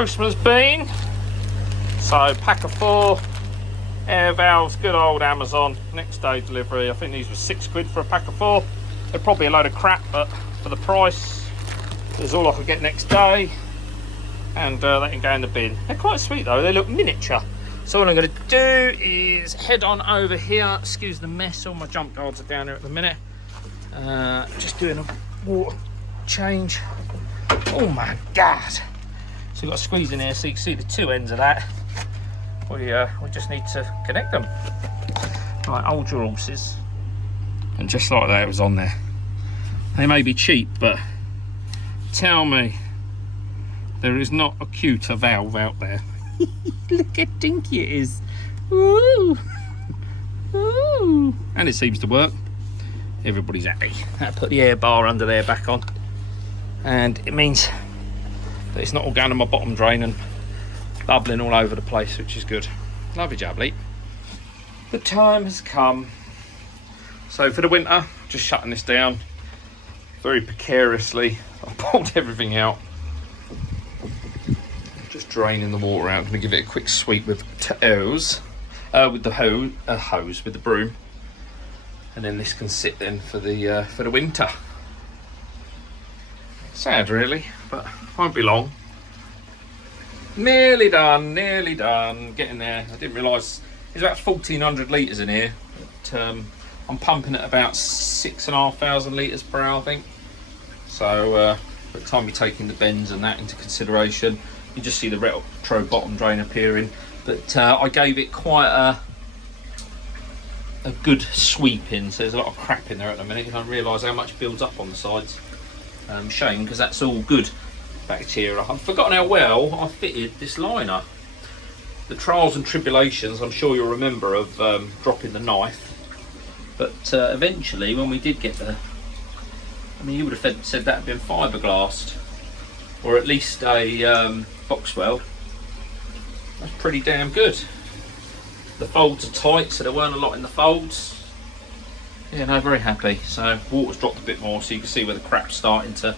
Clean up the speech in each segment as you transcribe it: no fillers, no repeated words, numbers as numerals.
postman's been. So pack of 4 air valves, good old Amazon, next day delivery. I think these were £6 for a pack of 4. They're probably a load of crap, but for the price, there's all I could get next day. And they can go in the bin. They're quite sweet though, they look miniature. So what I'm going to do is head on over here. Excuse the mess, all my jump guards are down here at the minute. Just doing a water change. Oh my God. So we've got to squeeze in here so you can see the 2 ends of that. We just need to connect them. Right, hold your horses. And just like that, it was on there. They may be cheap, but tell me, there is not a cuter valve out there. Look how dinky it is. Woo! Woo! And it seems to work. Everybody's happy. I put the air bar under there back on. And it means that it's not all going to my bottom drain and bubbling all over the place, which is good. Lovely job, Lee. The time has come. So for the winter, just shutting this down very precariously. I've pulled everything out. Just draining the water out. I'm going to give it a quick sweep with the broom, and then this can sit then for the winter. Sad really, but won't be long. Nearly done, getting there. I didn't realise there's about 1,400 litres in here. But, I'm pumping at about 6,500 litres per hour, I think. So by the time you're taking the bends and that into consideration, you just see the retro bottom drain appearing. But I gave it quite a good sweep in, so there's a lot of crap in there at the minute. You don't realise how much builds up on the sides. Shame, because that's all good bacteria. I've forgotten how well I fitted this liner. The trials and tribulations, I'm sure you'll remember, of dropping the knife. But eventually, when we did get the... I mean, you would have said that had been fiberglassed, or at least a box weld. That's pretty damn good. The folds are tight, so there weren't a lot in the folds. Yeah, no, very happy. So water's dropped a bit more, so you can see where the crap's starting to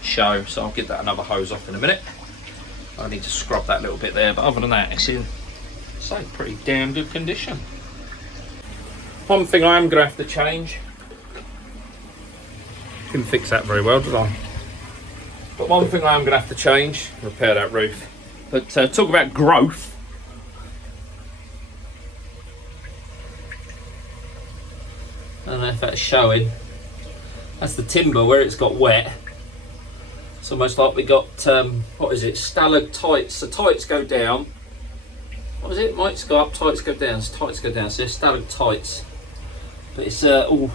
show. So I'll get that another hose off in a minute. I need to scrub that little bit there, but other than that, it's in, say, pretty damn good condition. One thing I am going to have to change. Couldn't fix that very well, did I? But one thing I am going to have to change, repair that roof. But talk about growth. I don't know if that's showing. That's the timber where it's got wet. It's almost like we got, what is it, stalactites. The tights go down. What was it? Mites go up, tights go down. Tights go down, so they're stalactites. But it's all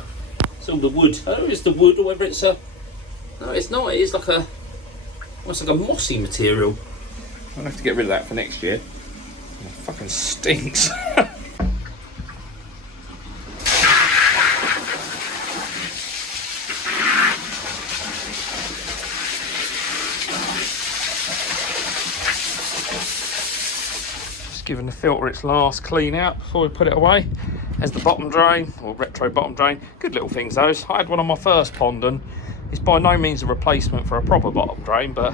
the wood. I don't know if it's the wood or whether it's a... No, it's not. It is like a... almost like a mossy material. I'll have to get rid of that for next year. It fucking stinks. Just giving the filter its last clean out before we put it away. There's the bottom drain, or retro bottom drain. Good little things those. I had one on my first pond, and it's by no means a replacement for a proper bottom drain, but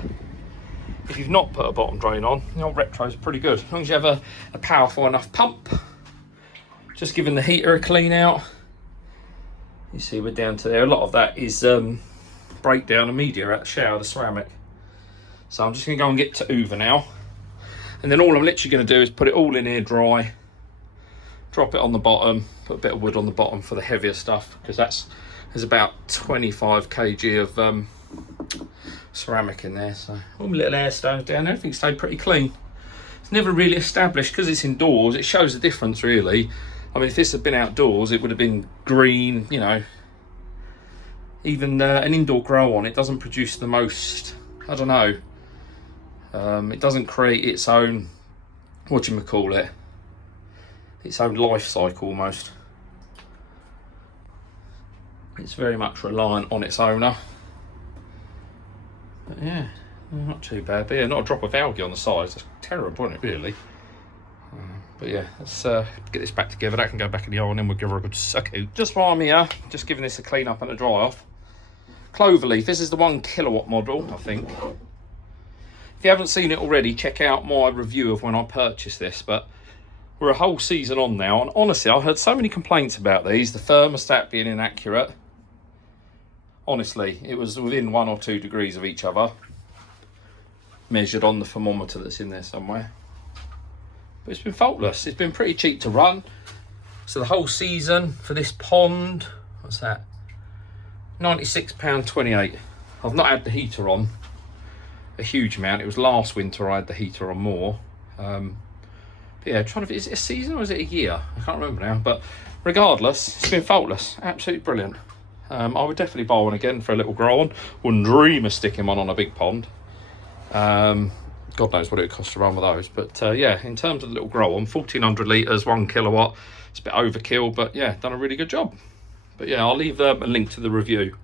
if you've not put a bottom drain on, the old retro's pretty good. As long as you have a powerful enough pump. Just giving the heater a clean out. You see we're down to there. A lot of that is breakdown of media at the shower, the ceramic. So I'm just going to go and get to Uber now. And then all I'm literally going to do is put it all in here dry. Drop it on the bottom, put a bit of wood on the bottom for the heavier stuff, because there's about 25 kg of ceramic in there. So all my little air stones down there, everything stayed pretty clean. It's never really established, because it's indoors, it shows the difference really. I mean, if this had been outdoors, it would have been green, you know. Even an indoor grow on, it doesn't produce the most, I don't know. It doesn't create its own, its own life cycle almost. It's very much reliant on its owner. But yeah, not too bad. But yeah, not a drop of algae on the sides. That's terrible, isn't it, really? But yeah, let's get this back together. That can go back in the oil, and then we'll give her a good suck out. Just while I'm here, just giving this a clean up and a dry off. Cloverleaf, this is the 1 kilowatt model, I think. If you haven't seen it already, check out my review of when I purchased this. But we're a whole season on now, and honestly, I've heard so many complaints about these, the thermostat being inaccurate. Honestly, it was within 1 or 2 degrees of each other, measured on the thermometer that's in there somewhere. But it's been faultless. It's been pretty cheap to run. So the whole season for this pond, what's that? £96.28. I've not had the heater on a huge amount. It was last winter I had the heater on more. But yeah, is it a season or is it a year? I can't remember now. But regardless, it's been faultless. Absolutely brilliant. I would definitely buy one again for a little grow on. Wouldn't dream of sticking one on a big pond. God knows what it would cost to run with those. But yeah, in terms of the little grow on, 1400 litres, 1 kilowatt. It's a bit overkill, but yeah, done a really good job. But yeah, I'll leave a link to the review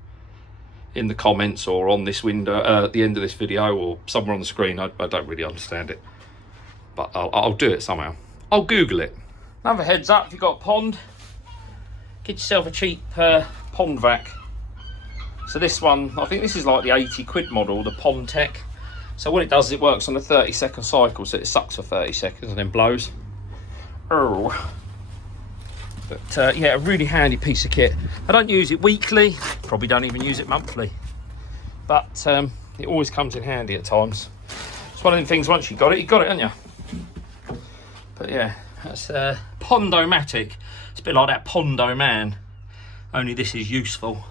in the comments or on this window at the end of this video or somewhere on the screen. I don't really understand it, but I'll do it somehow. I'll Google it. Another heads up, if you've got a pond, get yourself a cheap pond vac. So this one, I think this is like the 80 quid model, the Pond Tech. So what it does is it works on a 30-second cycle, so it sucks for 30 seconds and then blows. Oh. But yeah, a really handy piece of kit. I don't use it weekly, probably don't even use it monthly, but it always comes in handy at times. It's one of the things, once you got it, haven't you? But yeah, that's Pondomatic. It's a bit like that Pondo Man, only this is useful.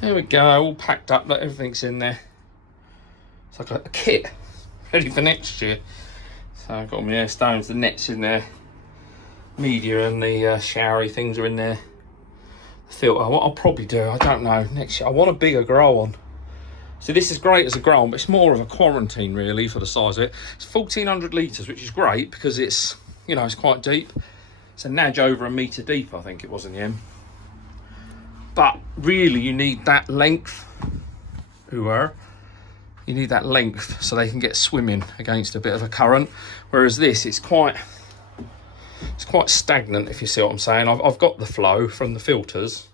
There we go, all packed up, look, everything's in there. It's like a kit, ready for next year. So I've got all my air stones, the net's in there, media and the showery things are in there. The filter, what I'll probably do, I don't know, next year, I want a bigger grow on. So this is great as a grow on, but it's more of a quarantine really for the size of it. It's 1400 litres, which is great because it's, you know, it's quite deep. It's a nudge over a metre deep, I think it was in the end. But really you need that length, you need that length so they can get swimming against a bit of a current. Whereas this, it's quite stagnant, if you see what I'm saying. I've got the flow from the filters,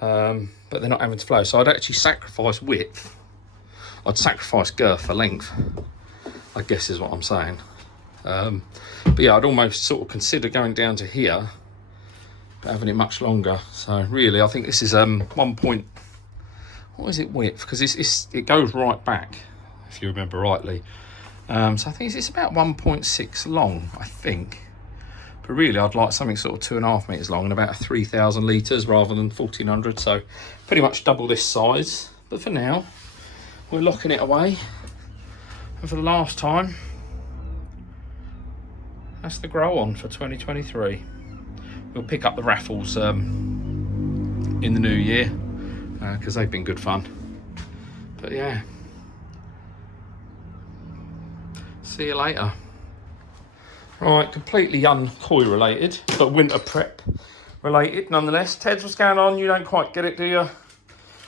but they're not having to flow. So I'd actually sacrifice width. I'd sacrifice girth for length, I guess is what I'm saying. But yeah, I'd almost sort of consider going down to here, but having it much longer. So really, I think this is 1 point, what is it width? Because it goes right back, if you remember rightly. So I think it's about 1.6 long, I think. But really, I'd like something sort of 2.5 metres long and about 3,000 litres rather than 1,400. So pretty much double this size. But for now, we're locking it away. And for the last time, that's the grow on for 2023. We'll pick up the raffles in the new year because they've been good fun. But yeah, see you later. Right, completely unkoi related, but winter prep related nonetheless. Teds, what's going on? You don't quite get it, do you?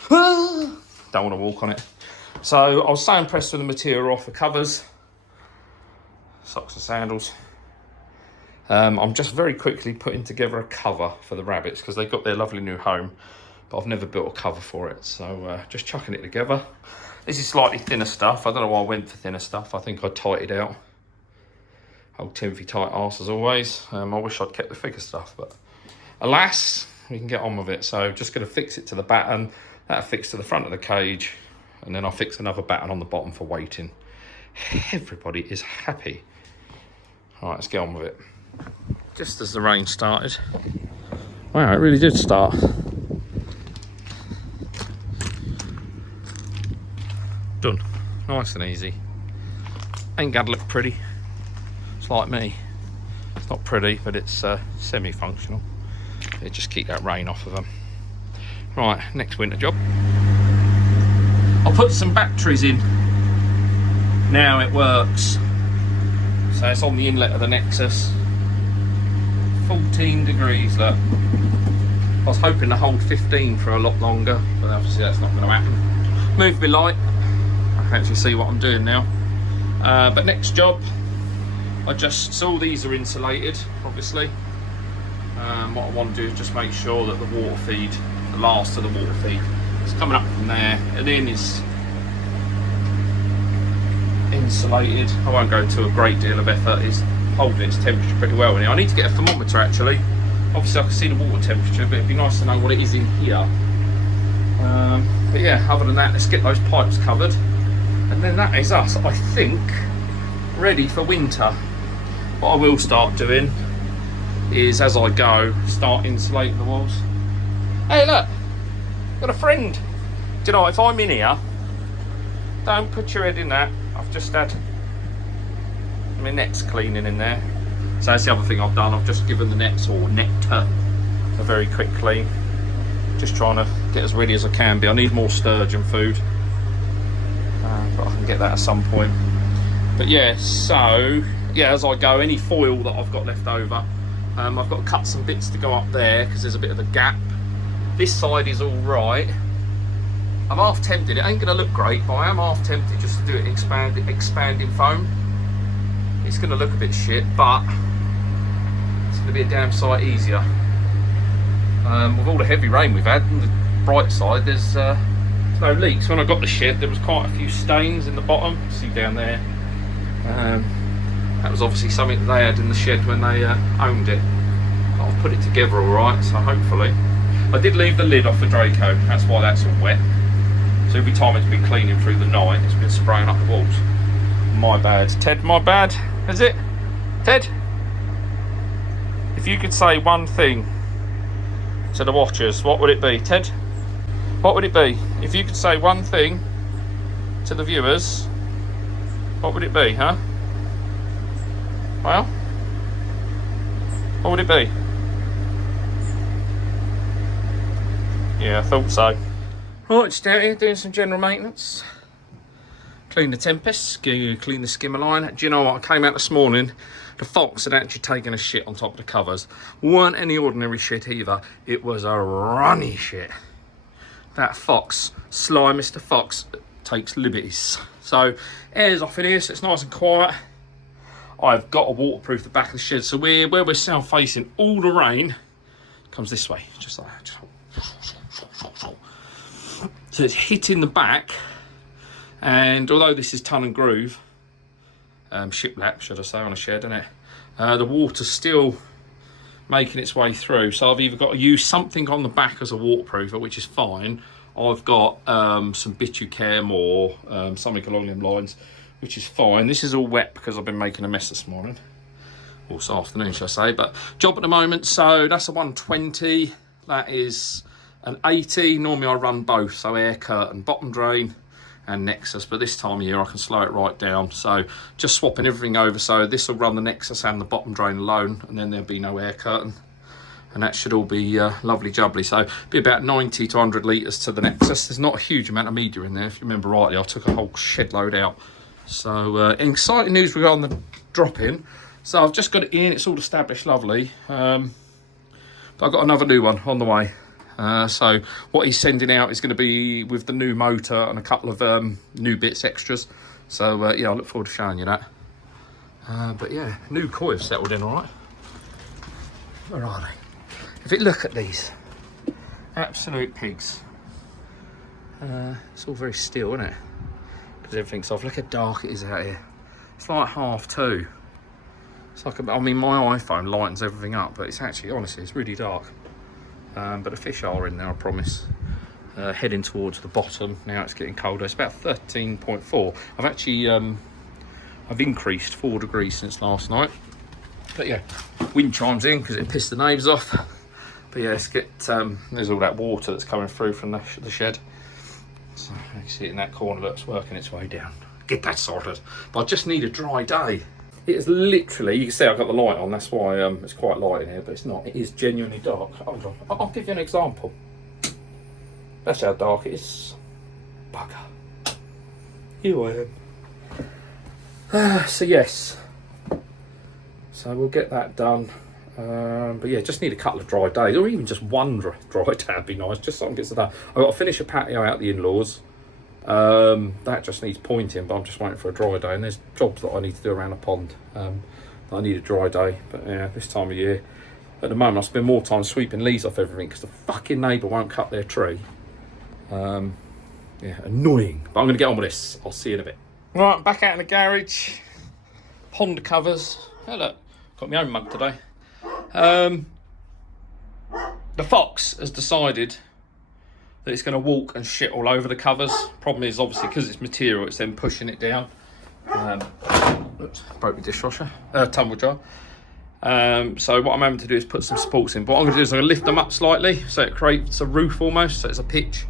Don't want to walk on it. So I was so impressed with the material off the covers, socks and sandals. I'm just very quickly putting together a cover for the rabbits because they've got their lovely new home, but I've never built a cover for it. So just chucking it together. This is slightly thinner stuff. I don't know why I went for thinner stuff. I think I tightened out. Old Timothy tight arse as always. I wish I'd kept the thicker stuff, but alas, we can get on with it. So just going to fix it to the batten. That'll fix to the front of the cage, and then I'll fix another batten on the bottom for weighting. Everybody is happy. All right, let's get on with it. Just as the rain started. Wow, it really did start. Done. Nice and easy. Ain't gonna look pretty. It's like me. It's not pretty, but it's semi-functional. It just keep that rain off of them. Right, next winter job. I'll put some batteries in. Now it works. So it's on the inlet of the Nexus. 14 degrees, look. I was hoping to hold 15 for a lot longer, but obviously that's not going to happen. Move my light. I can actually see what I'm doing now. But next job, so all these are insulated, obviously. What I want to do is just make sure that the water feed, the last of the water feed, is coming up from there, and then it's insulated. I won't go to a great deal of effort. It's holding its temperature pretty well in here. I need to get a thermometer actually. Obviously I can see the water temperature, but it'd be nice to know what it is in here. But yeah, other than that, let's get those pipes covered. And then that is us, I think, ready for winter. What I will start doing is, as I go, start insulating the walls. Hey look, got a friend. Do you know, if I'm in here, don't put your head in that. I've just had my nets cleaning in there. So that's the other thing I've done. I've just given the nets, or nectar, a very quick clean. Just trying to get as ready as I can be. I need more sturgeon food, but I can get that at some point. But yeah, so yeah, as I go, any foil that I've got left over, I've got to cut some bits to go up there because there's a bit of a gap. This side is all right. I'm half tempted. It ain't going to look great, but I am half tempted just to do it in expanding foam. It's going to look a bit shit, but it's going to be a damn sight easier. With all the heavy rain we've had, on the bright side, there's no leaks. When I got the shed, there was quite a few stains in the bottom. See down there. That was obviously something that they had in the shed when they owned it. But I've put it together all right, so hopefully. I did leave the lid off the Draco. That's why that's all wet. So every time it's been cleaning through the night, it's been spraying up the walls. My bad. Ted, my bad. Is it? Ted? If you could say one thing to the watchers, what would it be? Ted? What would it be? If you could say one thing to the viewers, what would it be, huh? Well, what would it be? Yeah, I thought so. Right, just out here doing some general maintenance. Clean the Tempest, clean the skimmer line. Do you know what? I came out this morning, the fox had actually taken a shit on top of the covers. Weren't any ordinary shit either. It was a runny shit. That fox, sly Mr. Fox, takes liberties. So, air's off in here, so it's nice and quiet. I've got to waterproof the back of the shed, so where we're south facing, all the rain comes this way, just like that. So it's hitting the back, and although this is tongue and groove, shiplap should I say, on a shed, isn't it? The water's still making its way through, so I've either got to use something on the back as a waterproofer, which is fine. I've got some bituchem or something along them lines, which is fine. This is all wet because I've been making a mess this morning, or this afternoon should I say, but job at the moment. So that's a 120, that is an 80. Normally I run both, so air curtain, bottom drain and Nexus, but this time of year I can slow it right down, so just swapping everything over. So this will run the Nexus and the bottom drain alone, and then there'll be no air curtain, and that should all be lovely jubbly. So be about 90 to 100 litres to the Nexus. There's not a huge amount of media in there. If you remember rightly, I took a whole shed load out. So exciting news regarding the drop-in. So I've just got it in, it's all established lovely, but I've got another new one on the way. So what he's sending out is going to be with the new motor and a couple of new bits extras. So yeah, I look forward to showing you that. But yeah, new koi have settled in all right. Where are they? If you look at these, absolute pigs. It's all very still, isn't it? Because everything's off. Look how dark it is out here. It's like 2:30. It's like, I mean, my iPhone lightens everything up, but it's actually, honestly, it's really dark. But the fish are in there, I promise. Heading towards the bottom. Now it's getting colder. It's about 13.4. I've actually, I've increased 4 degrees since last night. But yeah, wind chimes in because it pissed the neighbours off. But yeah, let's get, there's all that water that's coming through from the shed. So you can see it in that corner that's working its way down. Get that sorted. But I just need a dry day. It is literally, you can see I've got the light on, that's why it's quite light in here, but it's not. It is genuinely dark. Hold on, I'll give you an example. That's how dark it is. Bugger. Here I am. So yes. So we'll get that done. But yeah, just need a couple of dry days, or even just one dry day would be nice, just something gets it done. I've got to finish a patio out the in-laws. That just needs pointing, but I'm just waiting for a dry day, and there's jobs that I need to do around a pond that I need a dry day. But yeah, this time of year, at the moment I spend more time sweeping leaves off everything because the fucking neighbour won't cut their tree. Yeah, annoying, but I'm going to get on with this. I'll see you in a bit. Right, back out in the garage. Pond covers. Oh look, got my own mug today. The fox has decided that it's going to walk and shit all over the covers. Problem is, obviously, because it's material, it's then pushing it down. Oops, broke the dishwasher, tumble jar. So what I'm having to do is put some supports in. But what I'm going to do is I'm going to lift them up slightly, so it creates a roof almost, so it's a pitch.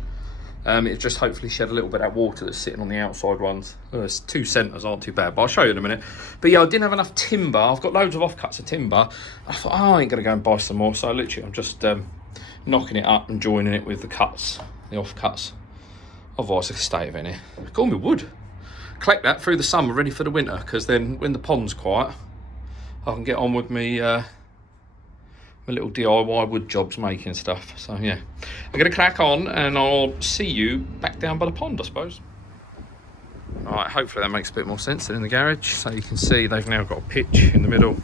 It just hopefully shed a little bit of that water that's sitting on the outside ones. There's 2 centres, aren't too bad, but I'll show you in a minute. But yeah, I didn't have enough timber. I've got loads of offcuts of timber. I thought, oh, I ain't going to go and buy some more. So literally, I'm just knocking it up and joining it with the cuts, the offcuts. Otherwise, I could stay of it in here. Got me wood. Collect that through the summer, ready for the winter, because then when the pond's quiet, I can get on with me my little DIY wood jobs making stuff. So yeah, I'm gonna crack on and I'll see you back down by the pond, I suppose. All right, hopefully that makes a bit more sense than in the garage. So you can see they've now got a pitch in the middle.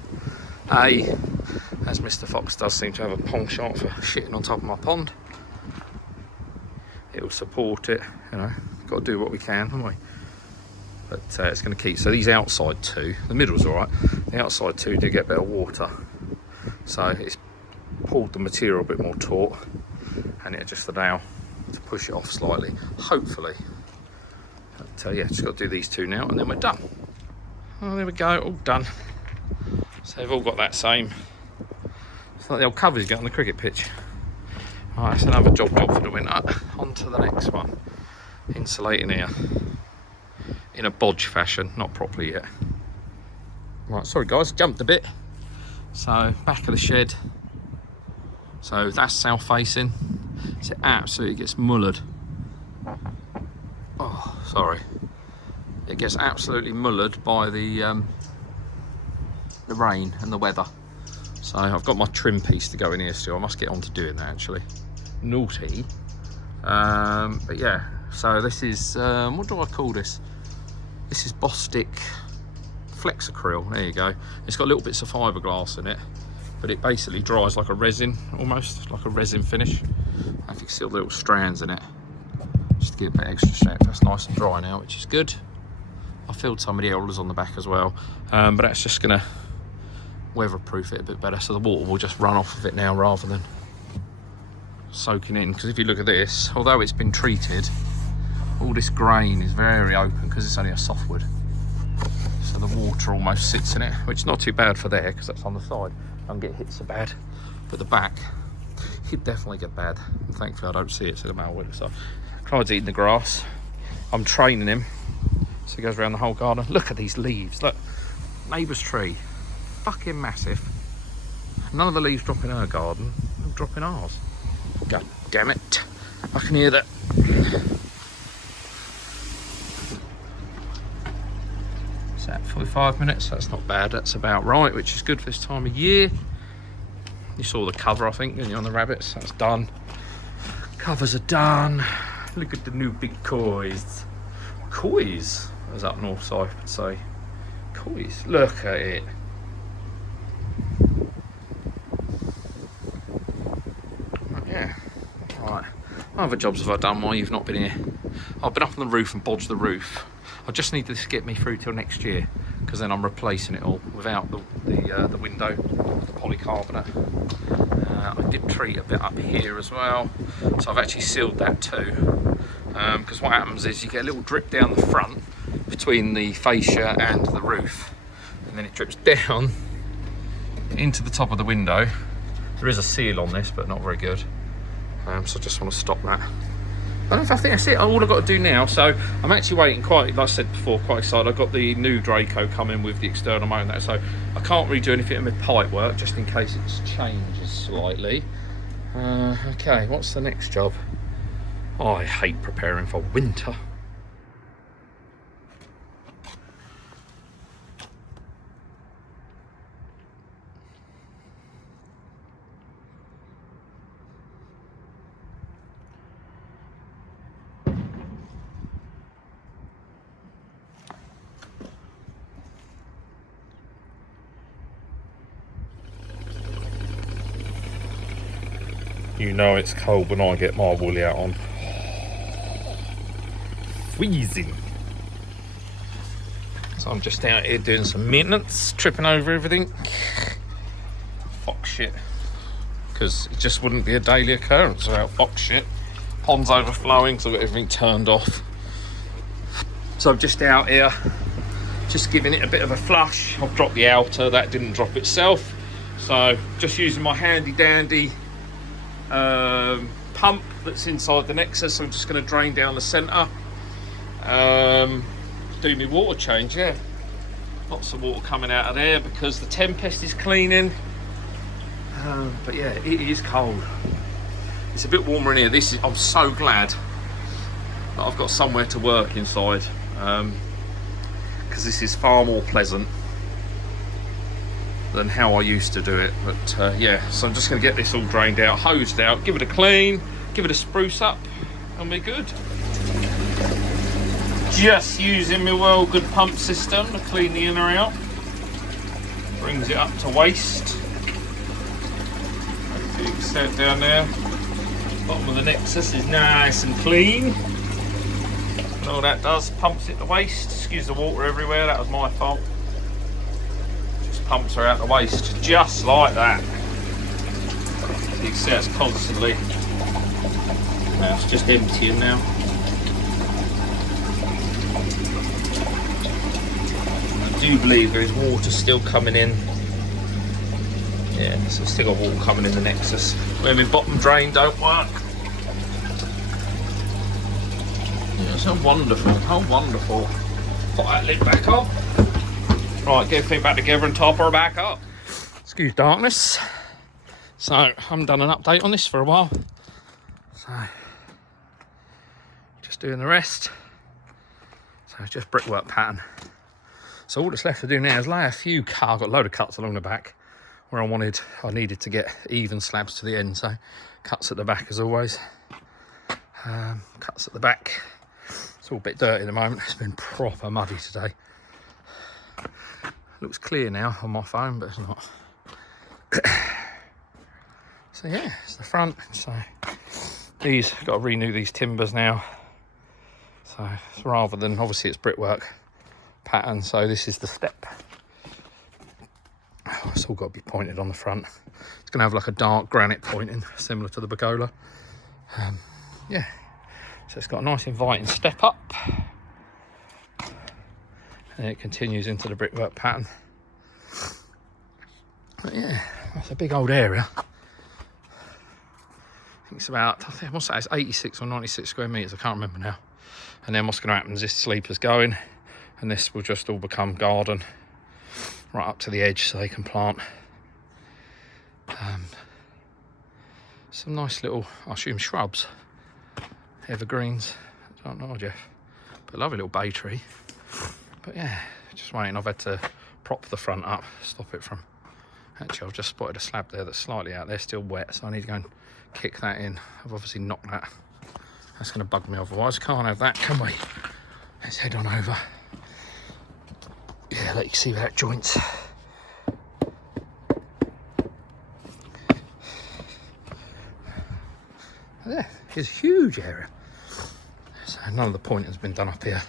As Mr. Fox does seem to have a penchant for shitting on top of my pond. It'll support it, you know, got to do what we can, haven't we? But it's going to keep, so these outside two, the middle's all right, the outside two do get better water. So it's pulled the material a bit more taut and it just allow to push it off slightly, hopefully. But yeah, just got to do these two now and then we're done. Oh, there we go, all done. So they've all got that same, it's like the old covers you get on the cricket pitch. All right, it's another job for the winter. On to the next one. Insulating here. In a bodge fashion, not properly yet. Right, sorry guys, jumped a bit. So, back of the shed. So that's south facing. So it absolutely gets mullered. Oh, sorry. It gets absolutely mullered by the rain and the weather. So I've got my trim piece to go in here still. I must get on to doing that actually. Naughty. But yeah, so this is, what do I call this? This is Bostik Flexacryl, there you go. It's got little bits of fiberglass in it, but it basically dries like a resin, almost like a resin finish. I think you can see all the little strands in it, just to give it a bit extra strength. That's nice and dry now, which is good. I filled some of the elders on the back as well, but that's just gonna weatherproof it a bit better, so the water will just run off of it now rather than soaking in. Because if you look at this, although it's been treated, all this grain is very open because it's only a softwood, so the water almost sits in it, which is not too bad for there because that's on the side. I don't get hit so bad, but the back he'd definitely get bad, and thankfully I don't see it, so the mail will. So Clyde's eating the grass, I'm training him so he goes around the whole garden. Look at these leaves, look, neighbour's tree, fucking massive. None of the leaves drop in her garden, they'll drop in ours. God damn it, I can hear that. At 45 minutes, that's not bad, that's about right, which is good for this time of year. You saw the cover, I think, didn't you, on the rabbits? That's done. Covers are done. Look at the new big kois. Kois, as up north side would say. Kois, look at it. Oh, yeah, right. What other jobs have I done while you've not been here? I've been up on the roof and bodged the roof. I just need this to get me through till next year, because then I'm replacing it all without the window, the polycarbonate. I did treat a bit up here as well, so I've actually sealed that too. Because what happens is you get a little drip down the front between the fascia and the roof, and then it drips down into the top of the window. There is a seal on this, but not very good. So I just want to stop that. I think that's it, all I've got to do now. So I'm actually waiting, quite, like I said before, quite excited. I've got the new Draco coming with the external motor and that, so I can't really do anything with pipe work, just in case it changes slightly. Okay, what's the next job? Oh, I hate preparing for winter. You know it's cold when I get my woolly out on. Freezing. So I'm just out here doing some maintenance, tripping over everything. Fox shit. Because it just wouldn't be a daily occurrence without fox shit. Pond's overflowing, so I've got everything turned off. So I'm just out here, just giving it a bit of a flush. I've dropped the outer, that didn't drop itself. So just using my handy dandy pump that's inside the Nexus. I'm just going to drain down the centre. Do my water change, yeah. Lots of water coming out of there because the Tempest is cleaning. But yeah, it is cold. It's a bit warmer in here. I'm so glad that I've got somewhere to work inside, because this is far more pleasant than how I used to do it. But yeah, so I'm just going to get this all drained out, hosed out, give it a clean, give it a spruce up, and we're good. Just using my well good pump system to clean the inner out. Brings it up to waist. Hopefully you can see it down there. Bottom of the Nexus is nice and clean. And all that does, pumps it to waste. Excuse the water everywhere, that was my fault. Just pumps her out the waste, just like that. You can see it's constantly. Now it's just emptying now. I do believe there is water still coming in. Yeah, so still got water coming in the Nexus. Where my bottom drain don't work. Yeah, it's so wonderful, how wonderful. Put that lid back up. Right, get everything back together and top her back up. Excuse darkness. So, I haven't done an update on this for a while. So, just doing the rest. So, it's just brickwork pattern. So, all that's left to do now is lay a few cuts. I've got a load of cuts along the back where I needed to get even slabs to the end. So, cuts at the back as always. Cuts at the back. It's all a bit dirty at the moment. It's been proper muddy today. Looks clear now on my phone, but it's not. So yeah, it's the front. So these, got to renew these timbers now. So rather than, obviously it's brickwork pattern, so this is the step. Oh, it's all got to be pointed on the front. It's going to have like a dark granite pointing, similar to the Bagola. Yeah, so it's got a nice inviting step up. And it continues into the brickwork pattern. But yeah, that's a big old area. I think it's about, I must say it's 86 or 96 square metres, I can't remember now. And then what's going to happen is this sleeper's going, and this will just all become garden right up to the edge, so they can plant some nice little, I assume, shrubs, evergreens. I don't know, Jeff, but a lovely little bay tree. But yeah, just waiting. I've had to prop the front up, stop it from. Actually, I've just spotted a slab there that's slightly out there, still wet, so I need to go and kick that in. I've obviously knocked that. That's going to bug me otherwise. Can't have that, can we? Let's head on over. Yeah, let you see where that joints. There, it's a huge area. So none of the pointing's been done up here.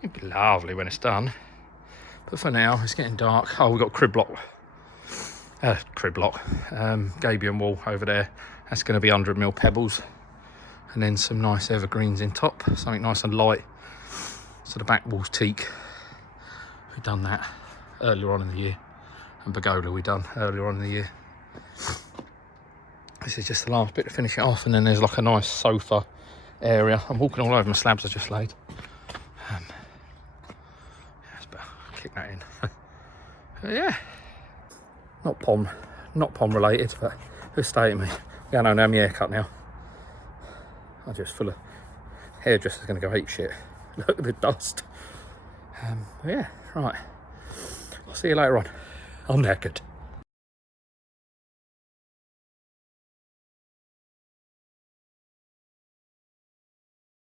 It'd be lovely when it's done. But for now, it's getting dark. Oh, we've got crib block. Gabion wall over there. That's going to be 100mm pebbles. And then some nice evergreens in top. Something nice and light. So the back wall's teak. We've done that earlier on in the year. And Bagola we done earlier on in the year. This is just the last bit to finish it off. And then there's like a nice sofa area. I'm walking all over my slabs I just laid. Kick that in. Yeah, not pond related, but just stay at me. Yeah, no, now my haircut now. I'm just full of hairdresser's going to go ape shit. Look at the dust. But yeah, right. I'll see you later on. I'm knackered.